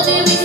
Oh, Devi.